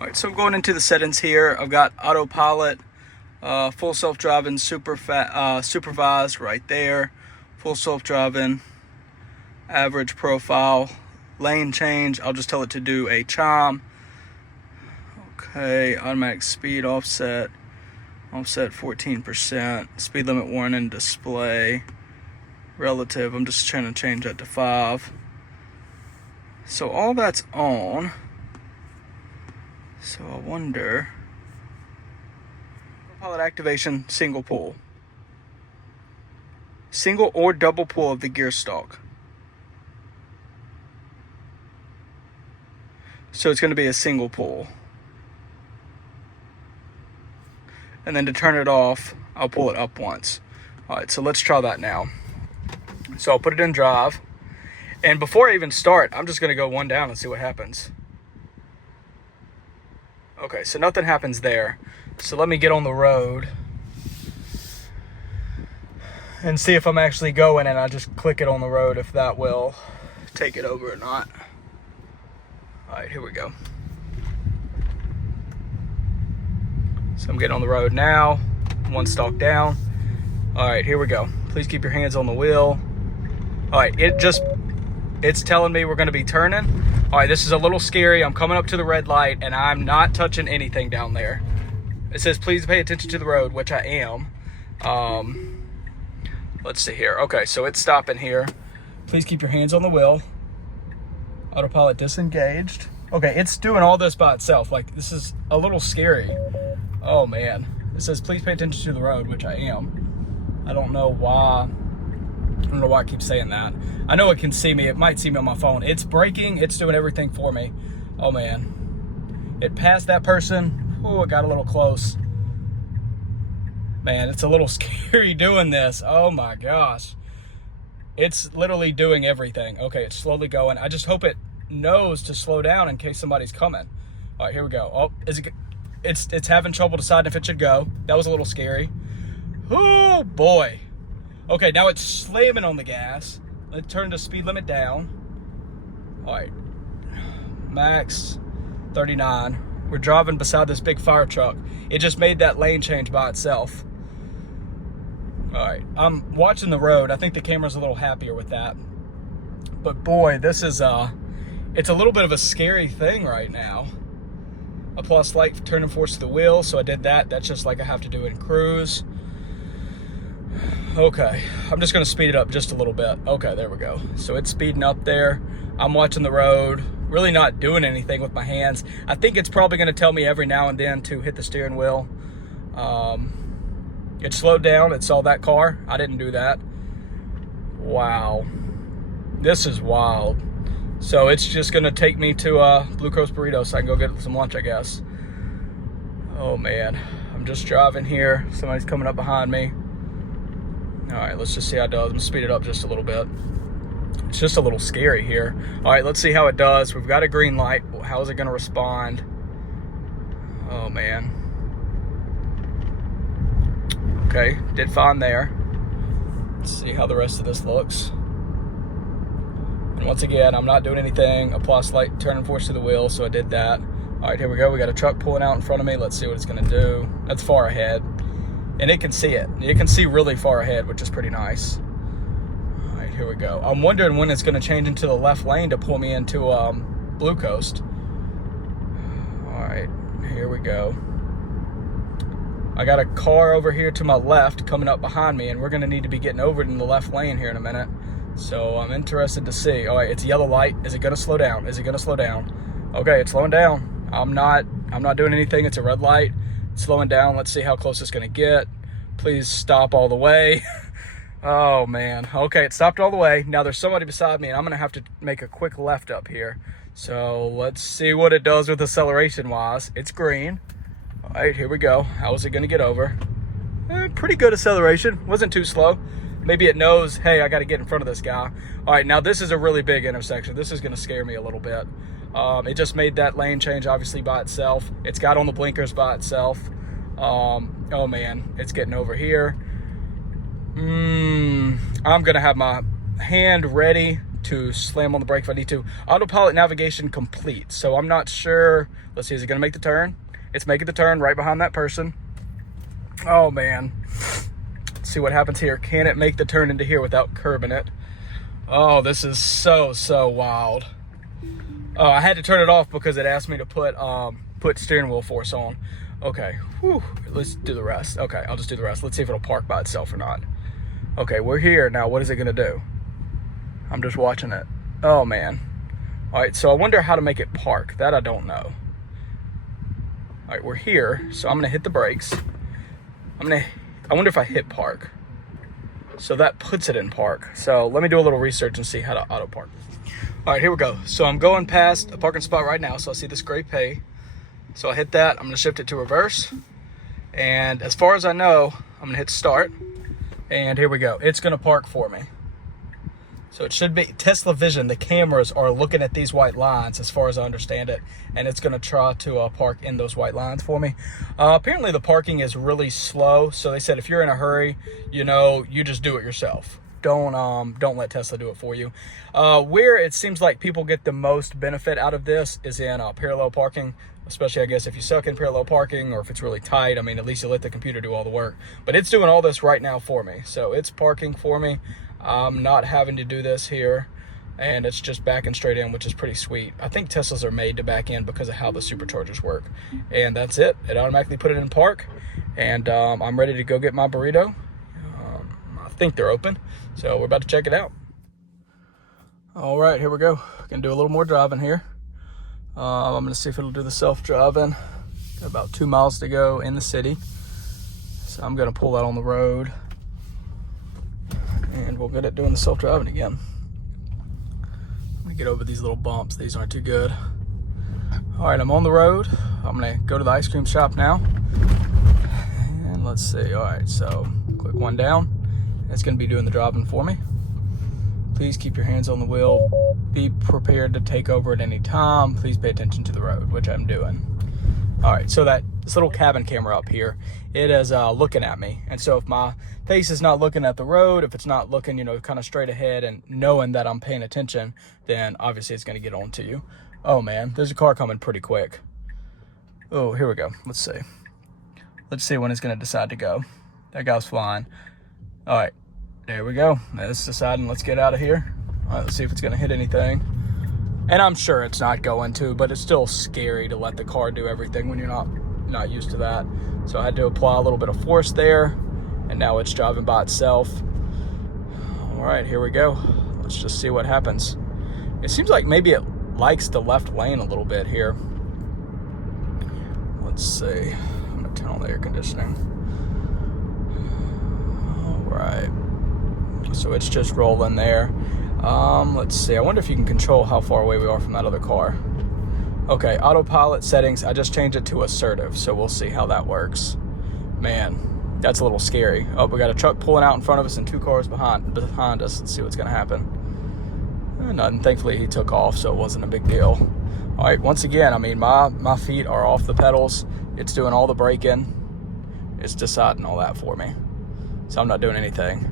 All right, so I'm going into the settings here. I've got autopilot, full self-driving, supervised right there, full self-driving, average profile, lane change. I'll just tell it to do a chime. Okay, automatic speed offset 14%, speed limit warning display, relative, I'm just trying to change that to 5. So all that's on. So I wonder, autopilot activation, single pull. Single or double pull of the gear stalk. So it's going to be a single pull. And then to turn it off, I'll pull it up once. All right, so let's try that now. So I'll put it in drive. And before I even start, I'm just going to go one down and see what happens. Okay, so nothing happens there. So let me get on the road and see if I'm actually going, and I just click it on the road if that will take it over or not. All right, here we go. So I'm getting on the road now, one stalk down. All right, here we go. Please keep your hands on the wheel. All right, it's telling me we're gonna be turning. All right, this is a little scary. I'm coming up to the red light and I'm not touching anything down there. It says, please pay attention to the road, which I am. Let's see here. Okay, so it's stopping here. Please keep your hands on the wheel. Autopilot disengaged. Okay, it's doing all this by itself. Like, this is a little scary. Oh man, it says please pay attention to the road, which I am. I don't know why I keep saying that. I know it can see me. It might see me on my phone. It's braking. It's doing everything for me. Oh man, it passed that person. Oh, it got a little close. Man, it's a little scary doing this. Oh my gosh, it's literally doing everything. Okay, it's slowly going. I just hope it knows to slow down in case somebody's coming. All right, here we go. Oh, it's having trouble deciding if it should go. That was a little scary. Oh boy. Okay, now it's slamming on the gas. Let's turn the speed limit down. All right, max 39. We're driving beside this big fire truck. It just made that lane change by itself. All right, I'm watching the road. I think the camera's a little happier with that. But boy, this is it's a little bit of a scary thing right now. Apply slight turning force to the wheel, so I did that. That's just like I have to do in cruise. Okay, I'm just gonna speed it up just a little bit. Okay, there we go. So it's speeding up there. I'm watching the road, really not doing anything with my hands. I think it's probably gonna tell me every now and then to hit the steering wheel. It slowed down, it saw that car. I didn't do that. Wow, this is wild. So it's just gonna take me to Blue Coast Burrito so I can go get some lunch, I guess. Oh man, I'm just driving here. Somebody's coming up behind me. All right, let's just see how it does. I'm gonna speed it up just a little bit. It's just a little scary here. All right, let's see how it does. We've got a green light. How is it gonna respond? Oh man. Okay, did fine there. Let's see how the rest of this looks. And once again, I'm not doing anything. Apply slight turning force to the wheel, so I did that. All right, here we go. We got a truck pulling out in front of me. Let's see what it's gonna do. That's far ahead. And it can see it. It can see really far ahead, which is pretty nice. All right, here we go. I'm wondering when it's gonna change into the left lane to pull me into Blue Coast. All right, here we go. I got a car over here to my left coming up behind me, and we're gonna need to be getting over in the left lane here in a minute. So I'm interested to see. All right, it's a yellow light. Is it gonna slow down? Is it gonna slow down? Okay, it's slowing down. I'm not doing anything. It's a red light. It's slowing down. Let's see how close it's gonna get. Please stop all the way. Oh man. Okay, it stopped all the way. Now there's somebody beside me and I'm gonna have to make a quick left up here. So let's see what it does with acceleration wise. It's green. All right, here we go. How is it gonna get over? Pretty good acceleration. Wasn't too slow. Maybe it knows, hey, I got to get in front of this guy. All right, now this is a really big intersection. This is going to scare me a little bit. It just made that lane change, obviously, by itself. It's got on the blinkers by itself. Oh, man, it's getting over here. I'm going to have my hand ready to slam on the brake if I need to. Autopilot navigation complete. So I'm not sure. Let's see, is it gonna make the turn? It's making the turn right behind that person. Oh man. Let's see what happens here. Can it make the turn into here without curbing it? Oh, this is so wild. Oh, I had to turn it off because it asked me to put steering wheel force on. Okay, whew. Let's do the rest. Okay, I'll just do the rest. Let's see if it'll park by itself or not. Okay, we're here. Now, what is it gonna do? I'm just watching it. Oh man. All right, so I wonder how to make it park. That I don't know. All right, we're here. So I'm gonna hit the brakes. I wonder if I hit park. So that puts it in park. So let me do a little research and see how to auto park. All right, here we go. So I'm going past a parking spot right now. So I see this gray pay. So I hit that. I'm gonna shift it to reverse. And as far as I know, I'm gonna hit start. And here we go. It's gonna park for me. So it should be Tesla Vision. The cameras are looking at these white lines as far as I understand it. And it's gonna try to park in those white lines for me. Apparently the parking is really slow. So they said if you're in a hurry, you just do it yourself. Don't let Tesla do it for you. Where it seems like people get the most benefit out of this is in parallel parking, especially I guess if you suck in parallel parking or if it's really tight. I mean, at least you let the computer do all the work. But it's doing all this right now for me. So it's parking for me. I'm not having to do this here, and it's just backing straight in, which is pretty sweet. I think Teslas are made to back in because of how the superchargers work. And that's it. It automatically put it in park, and I'm ready to go get my burrito. I think they're open, so we're about to check it out. All right, here we go. Gonna do a little more driving here. I'm gonna see if it'll do the self-driving. Got about 2 miles to go in the city, so I'm gonna pull out on the road, and we'll get it doing the self-driving again. Let me get over these little bumps. These aren't too good. All right, I'm on the road. I'm gonna go to the ice cream shop now, and let's see. All right, so click one down. It's gonna be doing the driving for me. Please keep your hands on the wheel. Be prepared to take over at any time. Please pay attention to the road, which I'm doing. All right, so this little cabin camera up here, it is looking at me. And so if my face is not looking at the road, if it's not looking, kind of straight ahead and knowing that I'm paying attention, then obviously it's gonna get on to you. Oh man, there's a car coming pretty quick. Oh, here we go. Let's see. Let's see when it's gonna decide to go. That guy's flying. All right, there we go. It's deciding, let's get out of here. All right, let's see if it's gonna hit anything. And I'm sure it's not going to, but it's still scary to let the car do everything when you're not used to that. So I had to apply a little bit of force there, and now it's driving by itself. All right, here we go. Let's just see what happens. It seems like maybe it likes the left lane a little bit here. Let's see. I'm gonna turn on the air conditioning. All right. So it's just rolling there. Let's see. I wonder if you can control how far away we are from that other car. Okay, autopilot settings. I just changed it to assertive, so we'll see how that works. Man, that's a little scary. Oh, we got a truck pulling out in front of us and 2 cars behind us. Let's see what's gonna happen. Nothing. Thankfully, he took off, so it wasn't a big deal. All right, once again, I mean, my feet are off the pedals. It's doing all the braking. It's deciding all that for me. So I'm not doing anything.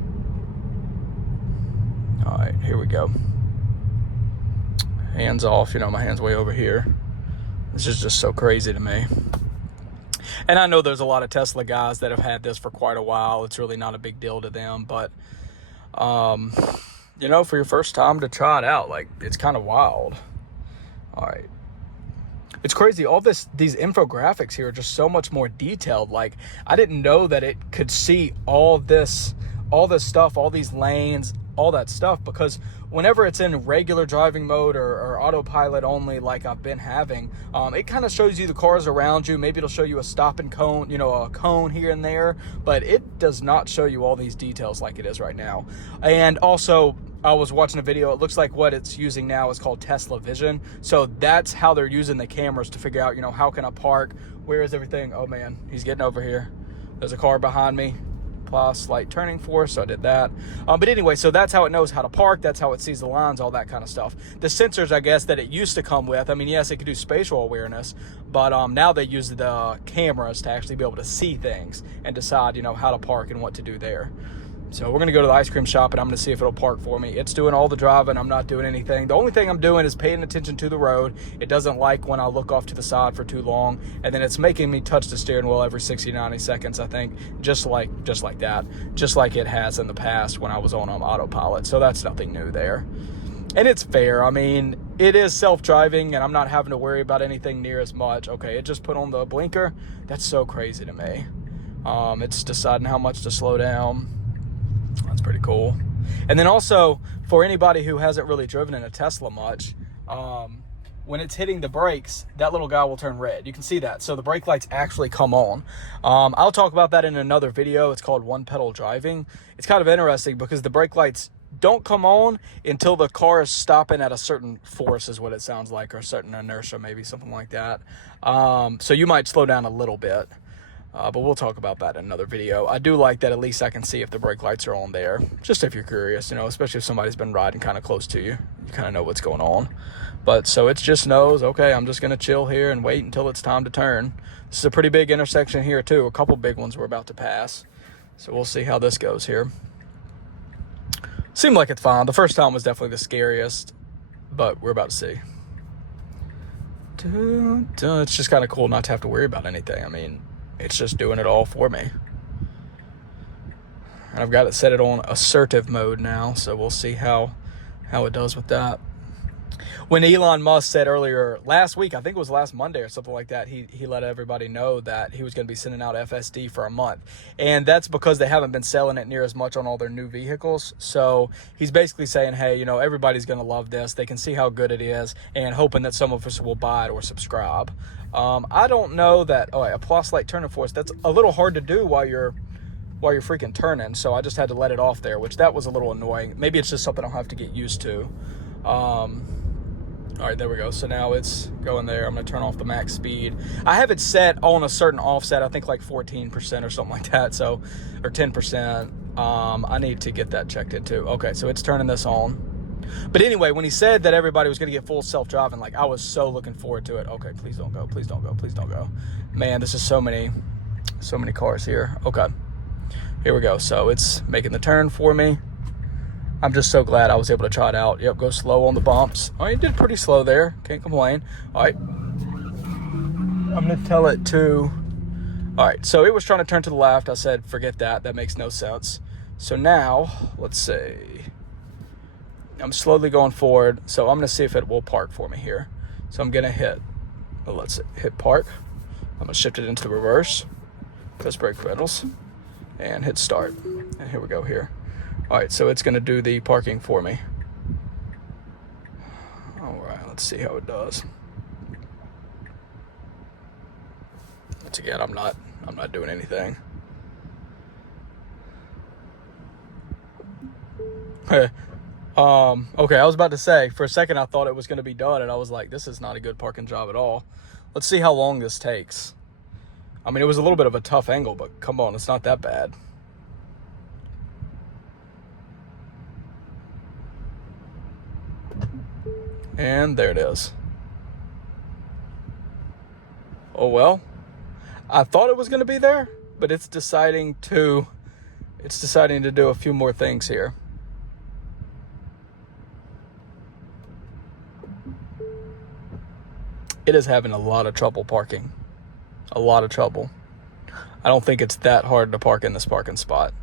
All right, here we go. Hands off, my hand's way over here. This is just so crazy to me. And I know there's a lot of Tesla guys that have had this for quite a while. It's really not a big deal to them, but, for your first time to try it out, it's kind of wild. All right. It's crazy. These infographics here are just so much more detailed. I didn't know that it could see all this stuff, all these lanes, all that stuff, because whenever it's in regular driving mode or autopilot only, like I've been having, it kind of shows you the cars around you. Maybe it'll show you a stop and cone, a cone here and there, but it does not show you all these details like it is right now. And also, I was watching a video. It looks like what it's using now is called Tesla Vision. So that's how they're using the cameras to figure out, how can I park? Where is everything? Oh man, he's getting over here. There's a car behind me. Apply slight turning force, so I did that. But anyway, so that's how it knows how to park. That's how it sees the lines, all that kind of stuff. The sensors, I guess, that it used to come with, I mean, yes, it could do spatial awareness, but now they use the cameras to actually be able to see things and decide, how to park and what to do there. So we're going to go to the ice cream shop, and I'm going to see if it'll park for me. It's doing all the driving. I'm not doing anything. The only thing I'm doing is paying attention to the road. It doesn't like when I look off to the side for too long. And then it's making me touch the steering wheel every 60, 90 seconds, I think. Just like that. Just like it has in the past when I was on autopilot. So that's nothing new there. And it's fair. I mean, it is self-driving, and I'm not having to worry about anything near as much. Okay, it just put on the blinker. That's so crazy to me. It's deciding how much to slow down. That's pretty cool. And then also, for anybody who hasn't really driven in a Tesla much, when it's hitting the brakes, that little guy will turn red. You can see that. So the brake lights actually come on. I'll talk about that in another video. It's called One Pedal Driving. It's kind of interesting because the brake lights don't come on until the car is stopping at a certain force, is what it sounds like, or a certain inertia, maybe something like that. So you might slow down a little bit. But we'll talk about that in another video. I do like that at least I can see if the brake lights are on there, just if you're curious, you know, especially if somebody's been riding kind of close to you. You kind of know what's going on. But so it just knows, okay, I'm just going to chill here and wait until it's time to turn. This is a pretty big intersection here too. A couple big ones we're about to pass. So we'll see how this goes here. Seemed like it's fine. The first time was definitely the scariest, but we're about to see. It's just kind of cool not to have to worry about anything. I mean, it's just doing it all for me. And I've got it set it on assertive mode now, so we'll see how it does with that. When Elon Musk said earlier last week, I think it was last Monday or something like that, he let everybody know that he was going to be sending out FSD for a month. And that's because they haven't been selling it near as much on all their new vehicles. So he's basically saying, hey, you know, everybody's going to love this. They can see how good it is, and hoping that some of us will buy it or subscribe. I don't know that, a plus light turning force, that's a little hard to do while you're freaking turning. So I just had to let it off there, which that was a little annoying. Maybe it's just something I'll have to get used to. All right, there we go. So now it's going there. I'm going to turn off the max speed. I have it set on a certain offset, I think like 14% or something like that. So, or 10%. I need to get that checked into. Okay, so it's turning this on. But anyway, when he said that everybody was going to get full self-driving, like I was so looking forward to it. Okay, please don't go. Please don't go. Please don't go. Man, this is so many cars here. Okay, here we go. So it's making the turn for me. I'm just so glad I was able to try it out. Yep, go slow on the bumps. All right, did pretty slow there. Can't complain. All right. I'm going to tell it to... All right, so it was trying to turn to the left. I said, forget that. That makes no sense. So now, let's see. I'm slowly going forward. So I'm going to see if it will park for me here. So I'm going to hit park. I'm going to shift it into the reverse. Press brake pedals. And hit start. And here we go here. All right, so it's going to do the parking for me. All right, let's see how it does. Once again, I'm not doing anything. Okay, I was about to say, for a second I thought it was going to be done, and I was like, this is not a good parking job at all. Let's see how long this takes. I mean, it was a little bit of a tough angle, but come on, it's not that bad. And there it is. Oh well. I thought it was going to be there, but it's deciding to do a few more things here. It is having a lot of trouble parking. A lot of trouble. I don't think it's that hard to park in this parking spot.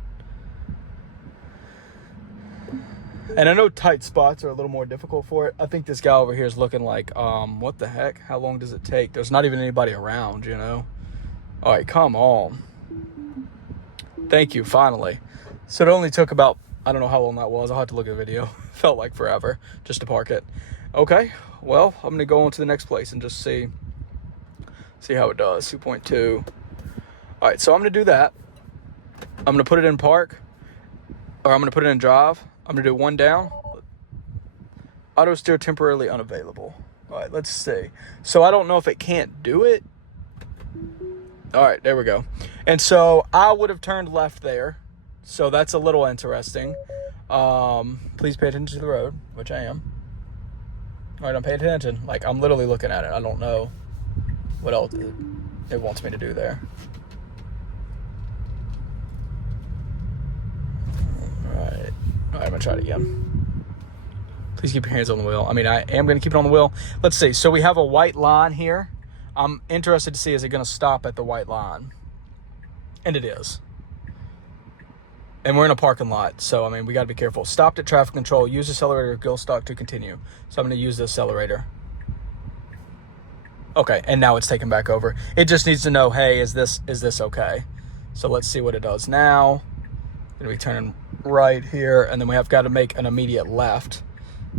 And I know tight spots are a little more difficult for it. I think this guy over here is looking like, what the heck? How long does it take? There's not even anybody around, you know? All right, come on. Thank you, finally. So it only took about, I don't know how long that was. I'll have to look at the video. Felt like forever just to park it. Okay, well, I'm going to go on to the next place and just see how it does. 2.2. All right, so I'm going to do that. I'm going to put it in park, or I'm going to put it in drive. I'm going to do one down. Auto steer temporarily unavailable. All right, let's see. So I don't know if it can't do it. All right, there we go. And so I would have turned left there. So that's a little interesting. Please pay attention to the road, which I am. All right, I'm paying attention. Like, I'm literally looking at it. I don't know what else it wants me to do there. All right, I'm gonna try it again. Please keep your hands on the wheel. I mean, I am gonna keep it on the wheel. Let's see. So we have a white line here. I'm interested to see, is it gonna stop at the white line? And it is. And we're in a parking lot, so I mean, we gotta be careful. Stopped at traffic control. Use accelerator, go stock to continue. So I'm gonna use the accelerator. Okay, and now it's taken back over. It just needs to know, hey, is this okay? So let's see what it does now. Gonna be turning right here, and then we have got to make an immediate left.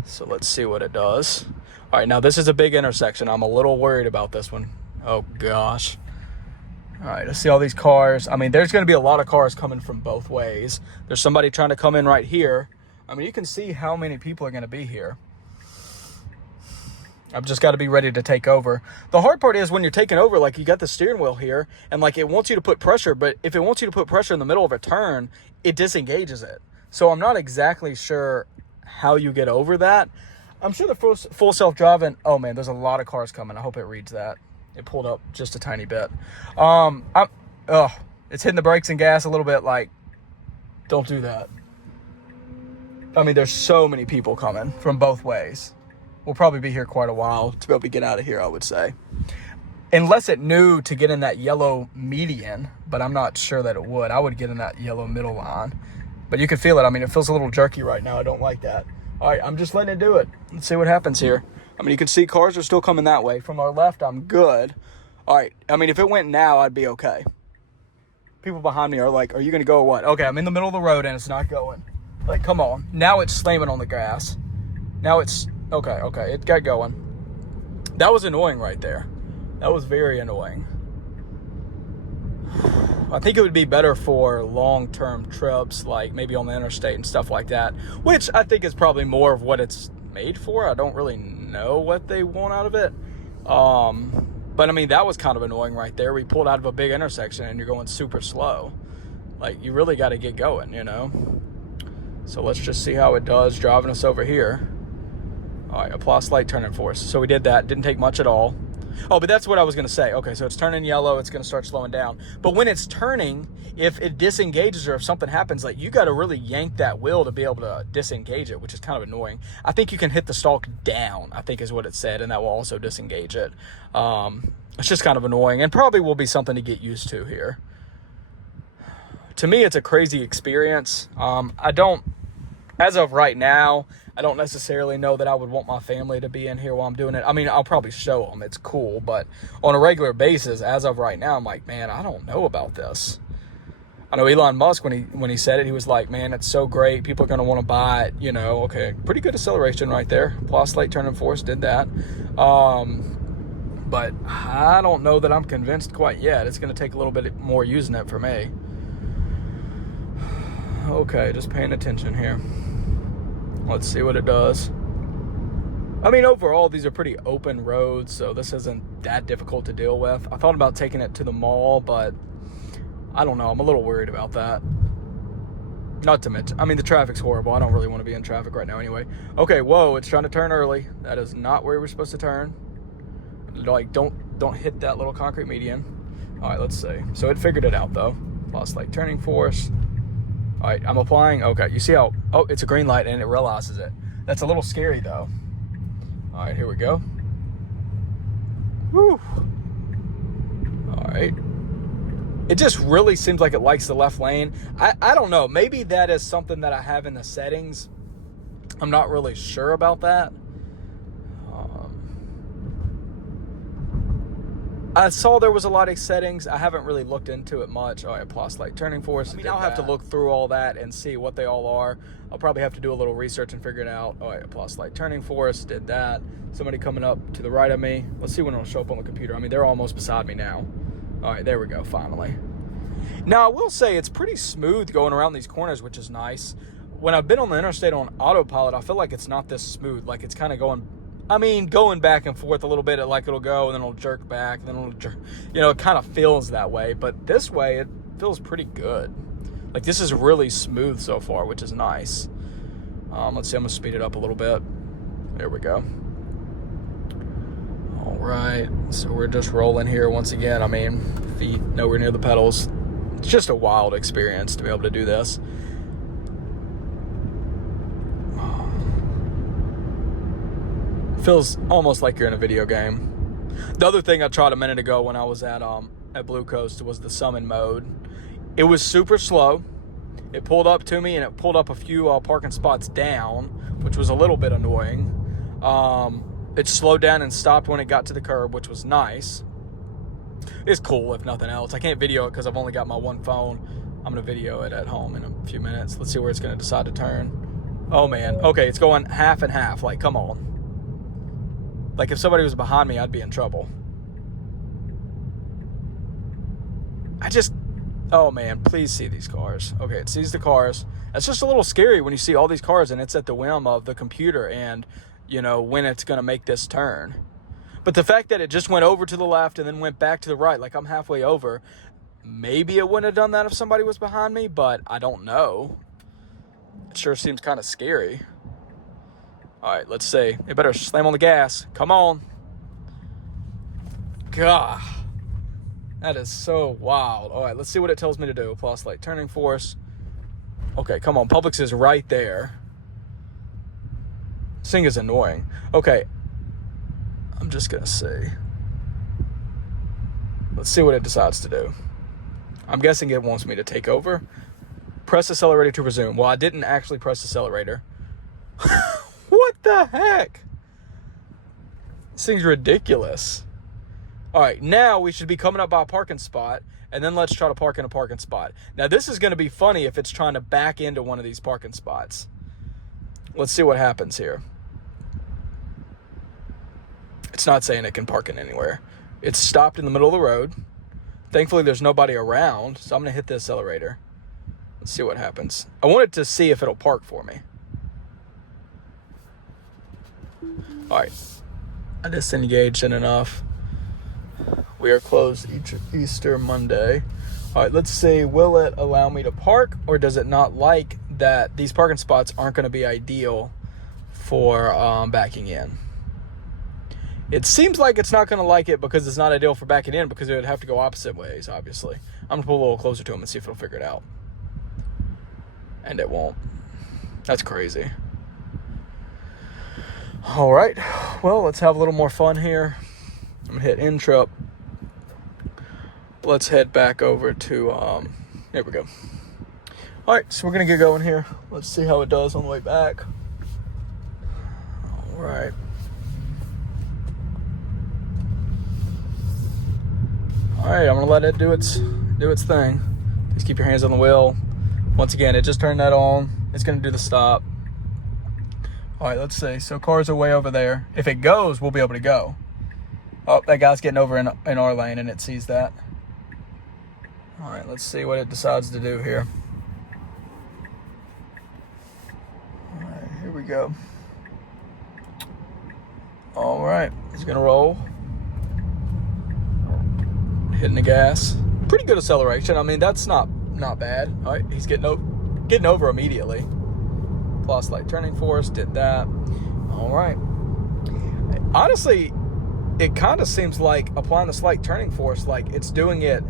So let's see what it does. All right, now this is a big intersection. I'm a little worried about this one. Oh gosh. All right, let's see all these cars. I mean, there's gonna be a lot of cars coming from both ways. There's somebody trying to come in right here. I mean, you can see how many people are gonna be here. I've just got to be ready to take over. The hard part is when you're taking over, like you got the steering wheel here and like it wants you to put pressure, but if it wants you to put pressure in the middle of a turn, it disengages it. So I'm not exactly sure how you get over that. I'm sure the full self-driving, oh man, there's a lot of cars coming. I hope it reads that. It pulled up just a tiny bit. It's hitting the brakes and gas a little bit, like, don't do that. I mean, there's so many people coming from both ways. We'll probably be here quite a while to be able to get out of here, I would say. Unless it knew to get in that yellow median, but I'm not sure that it would. I would get in that yellow middle line. But you can feel it. I mean, it feels a little jerky right now. I don't like that. All right, I'm just letting it do it. Let's see what happens here. I mean, you can see cars are still coming that way. From our left, I'm good. All right, I mean, if it went now, I'd be okay. People behind me are like, are you going to go or what? Okay, I'm in the middle of the road and it's not going. Like, come on. Now it's slamming on the grass. Now it's... Okay, it got going. That was annoying right there. That was very annoying. I think it would be better for long-term trips, like maybe on the interstate and stuff like that, which I think is probably more of what it's made for. I don't really know what they want out of it. But I mean, that was kind of annoying right there. We pulled out of a big intersection and you're going super slow. Like, you really got to get going, you know? So let's just see how it does driving us over here. All right, apply slight turning force. So we did that. Didn't take much at all. Oh, but that's what I was going to say. Okay, so it's turning yellow. It's going to start slowing down. But when it's turning, if it disengages or if something happens, like, you got to really yank that wheel to be able to disengage it, which is kind of annoying. I think you can hit the stalk down, I think is what it said, and that will also disengage it. It's just kind of annoying and probably will be something to get used to here. To me, it's a crazy experience. As of right now, I don't necessarily know that I would want my family to be in here while I'm doing it. I mean, I'll probably show them. It's cool. But on a regular basis, as of right now, I'm like, man, I don't know about this. I know Elon Musk, when he said it, he was like, man, it's so great. People are going to want to buy it. You know, okay, pretty good acceleration right there. Plus late turning force did that. But I don't know that I'm convinced quite yet. It's going to take a little bit more using it for me. Okay, just paying attention here. Let's see what it does. I mean, overall, these are pretty open roads, so this isn't that difficult to deal with. I thought about taking it to the mall, but I don't know. I'm a little worried about that. Not to mention, I mean, the traffic's horrible. I don't really want to be in traffic right now anyway. Okay, whoa, it's trying to turn early. That is not where we're supposed to turn. Like, don't hit that little concrete median. All right, let's see. So it figured it out, though. Lost light turning force. All right, I'm applying. Okay, you see how, oh, it's a green light and it realizes it. That's a little scary though. All right, here we go. Whew. All right. It just really seems like it likes the left lane. I don't know. Maybe that is something that I have in the settings. I'm not really sure about that. I saw there was a lot of settings. I haven't really looked into it much. All right, plus light turning force. I mean, I'll have to look through all that and see what they all are. I'll probably have to do a little research and figure it out. All right, plus light turning force, did that. Somebody coming up to the right of me. Let's see when it'll show up on the computer. I mean, they're almost beside me now. All right, there we go, finally. Now, I will say it's pretty smooth going around these corners, which is nice. When I've been on the interstate on autopilot, I feel like it's not this smooth. Like, it's kind of going back and forth a little bit. Like, it'll go, and then it'll jerk back, and then it'll jerk. You know, it kind of feels that way. But this way, it feels pretty good. Like, this is really smooth so far, which is nice. Let's see, I'm going to speed it up a little bit. There we go. All right, so we're just rolling here once again. I mean, feet nowhere near the pedals. It's just a wild experience to be able to do this. Feels almost like you're in a video game. The other thing I tried a minute ago when I was at Blue Coast was the summon mode. It was super slow. It pulled up to me, and it pulled up a few parking spots down, which was a little bit annoying. It slowed down and stopped when it got to the curb, which was nice. It's cool, if nothing else. I can't video it because I've only got my one phone. I'm going to video it at home in a few minutes. Let's see where it's going to decide to turn. Oh, man. Okay, it's going half and half. Like, come on. Like, if somebody was behind me, I'd be in trouble. Oh, man, please see these cars. Okay, it sees the cars. It's just a little scary when you see all these cars and it's at the whim of the computer and, you know, when it's going to make this turn. But the fact that it just went over to the left and then went back to the right, like I'm halfway over, maybe it wouldn't have done that if somebody was behind me, but I don't know. It sure seems kind of scary. All right, let's see. It better slam on the gas. Come on. God. That is so wild. All right, let's see what it tells me to do. Plus, like, turning force. Okay, come on. Publix is right there. This thing is annoying. Okay. I'm just going to see. Let's see what it decides to do. I'm guessing it wants me to take over. Press accelerator to resume. Well, I didn't actually press accelerator. What the heck? This thing's ridiculous. All right, now we should be coming up by a parking spot, and then let's try to park in a parking spot. Now, this is going to be funny if it's trying to back into one of these parking spots. Let's see what happens here. It's not saying it can park in anywhere. It's stopped in the middle of the road. Thankfully, there's nobody around, so I'm going to hit the accelerator. Let's see what happens. I wanted to see if it'll park for me. All right, I disengaged in enough. We are closed Easter Monday. All right, let's see. Will it allow me to park, or does it not like that these parking spots aren't going to be ideal for backing in? It seems like it's not going to like it because it's not ideal for backing in because it would have to go opposite ways, obviously. I'm going to pull a little closer to him and see if it'll figure it out. And it won't. That's crazy. All right. Well, let's have a little more fun here. I'm going to hit end trip. Let's head back over to, there we go. All right, so we're going to get going here. Let's see how it does on the way back. All right. All right, I'm going to let it do its thing. Just keep your hands on the wheel. Once again, it just turned that on. It's going to do the stop. All right, let's see. So cars are way over there. If it goes, we'll be able to go. Oh, that guy's getting over in our lane, and it sees that. All right, let's see what it decides to do here. All right, here we go. All right, he's going to roll. Hitting the gas. Pretty good acceleration. I mean, that's not bad. All right, he's getting over immediately. Plus, like, turning force, did that. All right. Honestly, it kind of seems like applying the slight turning force, like it's doing it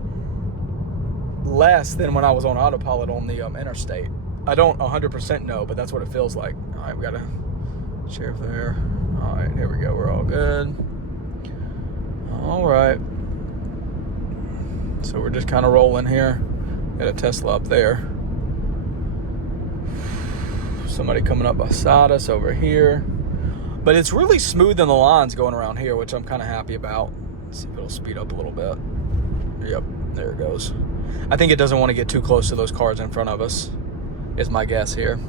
less than when I was on autopilot on the interstate. I don't 100% know, but that's what it feels like. All right, we got a sheriff there. All right, here we go. We're all good. All right. So we're just kind of rolling here. Got a Tesla up there. Somebody coming up beside us over here. But it's really smooth in the lines going around here, which I'm kind of happy about. Let's see if it'll speed up a little bit. Yep, there it goes. I think it doesn't want to get too close to those cars in front of us, is my guess here.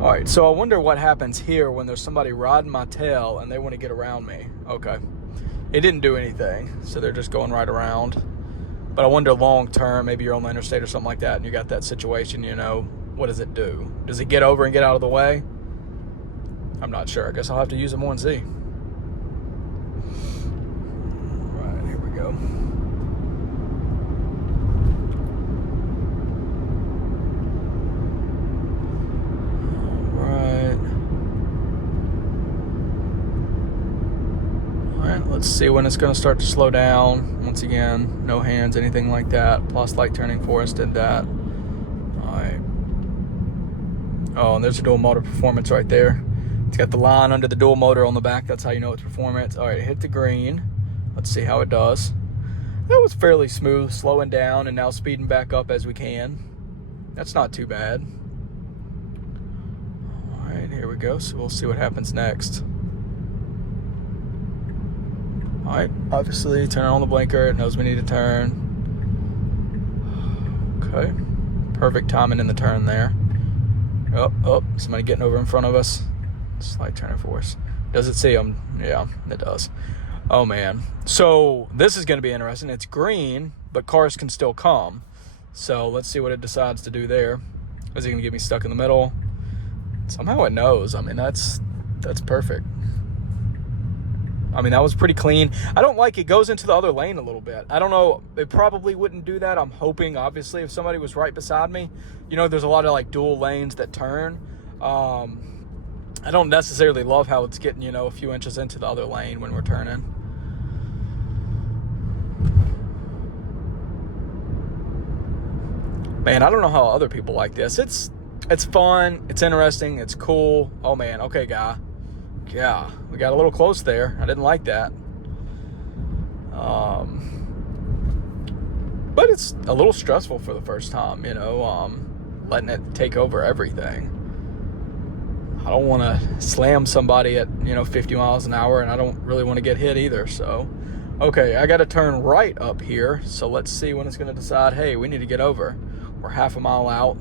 All right, so I wonder what happens here when there's somebody riding my tail and they want to get around me. Okay. It didn't do anything, so they're just going right around. But I wonder long term, maybe you're on the interstate or something like that, and you got that situation, you know, what does it do? Does it get over and get out of the way? I'm not sure. I guess I'll have to use it more and see. All right, here we go. Let's see when it's going to start to slow down. Once again, no hands, anything like that. Plus light turning force did that. All right. Oh, and there's a dual motor performance right there. It's got the line under the dual motor on the back. That's how you know it's performance. All right, hit the green. Let's see how it does. That was fairly smooth, slowing down and now speeding back up as we can. That's not too bad. All right, here we go. So we'll see what happens next. All right, obviously turn on the blinker. It knows we need to turn. Okay, perfect timing in the turn there. Oh, somebody getting over in front of us. Slight turning force. Does it see them? Yeah, it does. Oh, man. So this is going to be interesting. It's green, but cars can still come. So let's see what it decides to do there. Is it going to get me stuck in the middle? Somehow it knows. I mean, that's perfect. I mean, that was pretty clean. I don't like it goes into the other lane a little bit. I don't know. It probably wouldn't do that. I'm hoping, obviously, if somebody was right beside me. You know, there's a lot of, like, dual lanes that turn. I don't necessarily love how it's getting, you know, a few inches into the other lane when we're turning. Man, I don't know how other people like this. It's fun. It's interesting. It's cool. Oh, man. Okay, guy. Yeah, we got a little close there. I didn't like that. But it's a little stressful for the first time, you know, letting it take over everything. I don't want to slam somebody at, 50 miles an hour, and I don't really want to get hit either. So, okay, I got to turn right up here. So let's see when it's going to decide, hey, we need to get over. We're half a mile out.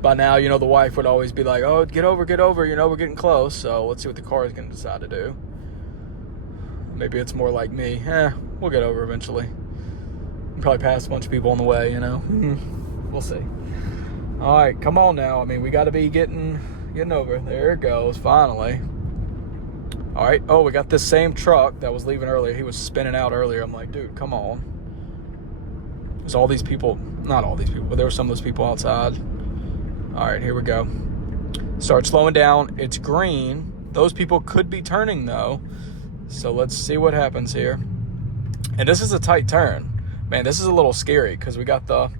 By now, the wife would always be like, oh, get over, we're getting close. So let's see what the car is going to decide to do. Maybe it's more like me. We'll get over eventually. Probably pass a bunch of people on the way, We'll see. All right, come on now. I mean, we got to be getting over. There it goes, finally. All right. Oh, we got this same truck that was leaving earlier. He was spinning out earlier. I'm like, dude, come on. There's all these people. Not all these people, but there were some of those people outside. All right, here we go. Start slowing down. It's green. Those people could be turning, though. So let's see what happens here. And this is a tight turn. Man, this is a little scary because we got the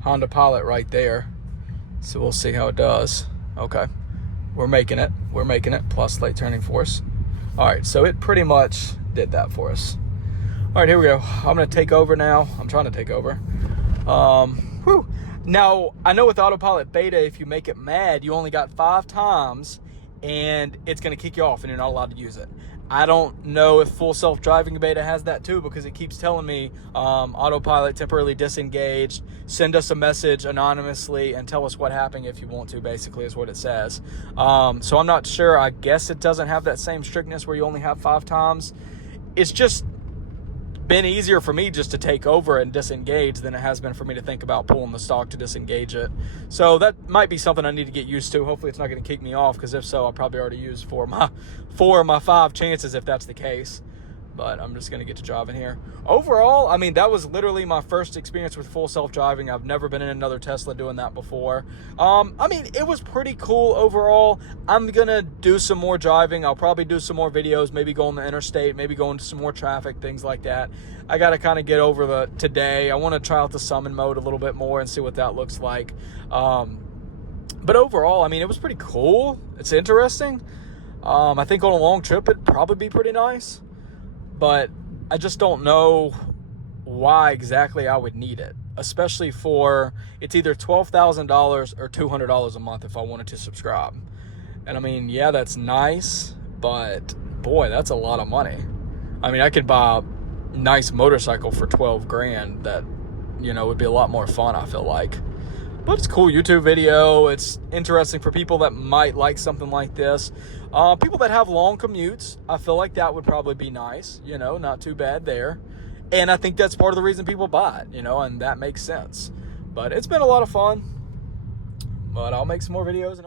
Honda Pilot right there. So we'll see how it does. Okay. We're making it. Plus late turning force. All right, so it pretty much did that for us. All right, here we go. I'm going to take over now. I'm trying to take over. Now, I know with Autopilot Beta, if you make it mad, you only got 5 times, and it's going to kick you off, and you're not allowed to use it. I don't know if full self-driving beta has that too, because it keeps telling me autopilot temporarily disengaged, send us a message anonymously and tell us what happened if you want to, basically is what it says. So I'm not sure. I guess it doesn't have that same strictness where you only have 5 times. It's just been easier for me just to take over and disengage than it has been for me to think about pulling the stock to disengage it. So that might be something I need to get used to. Hopefully it's not going to kick me off, because if so, I'll probably already use 4 of my 5 chances if that's the case. But I'm just going to get to driving here. Overall, I mean, that was literally my first experience with full self-driving. I've never been in another Tesla doing that before. I mean, it was pretty cool overall. I'm going to do some more driving. I'll probably do some more videos, maybe go on the interstate, maybe go into some more traffic, things like that. I got to kind of get over today. I want to try out the summon mode a little bit more and see what that looks like. But overall, I mean, it was pretty cool. It's interesting. I think on a long trip, it'd probably be pretty nice. But I just don't know why exactly I would need it, especially for it's either $12,000 or $200 a month if I wanted to subscribe. And I mean, yeah, that's nice, but boy, that's a lot of money. I mean, I could buy a nice motorcycle for 12 grand that, would be a lot more fun, I feel like. But it's a cool YouTube video. It's interesting for people that might like something like this. People that have long commutes, I feel like that would probably be nice. Not too bad there. And I think that's part of the reason people buy it, and that makes sense. But it's been a lot of fun. But I'll make some more videos and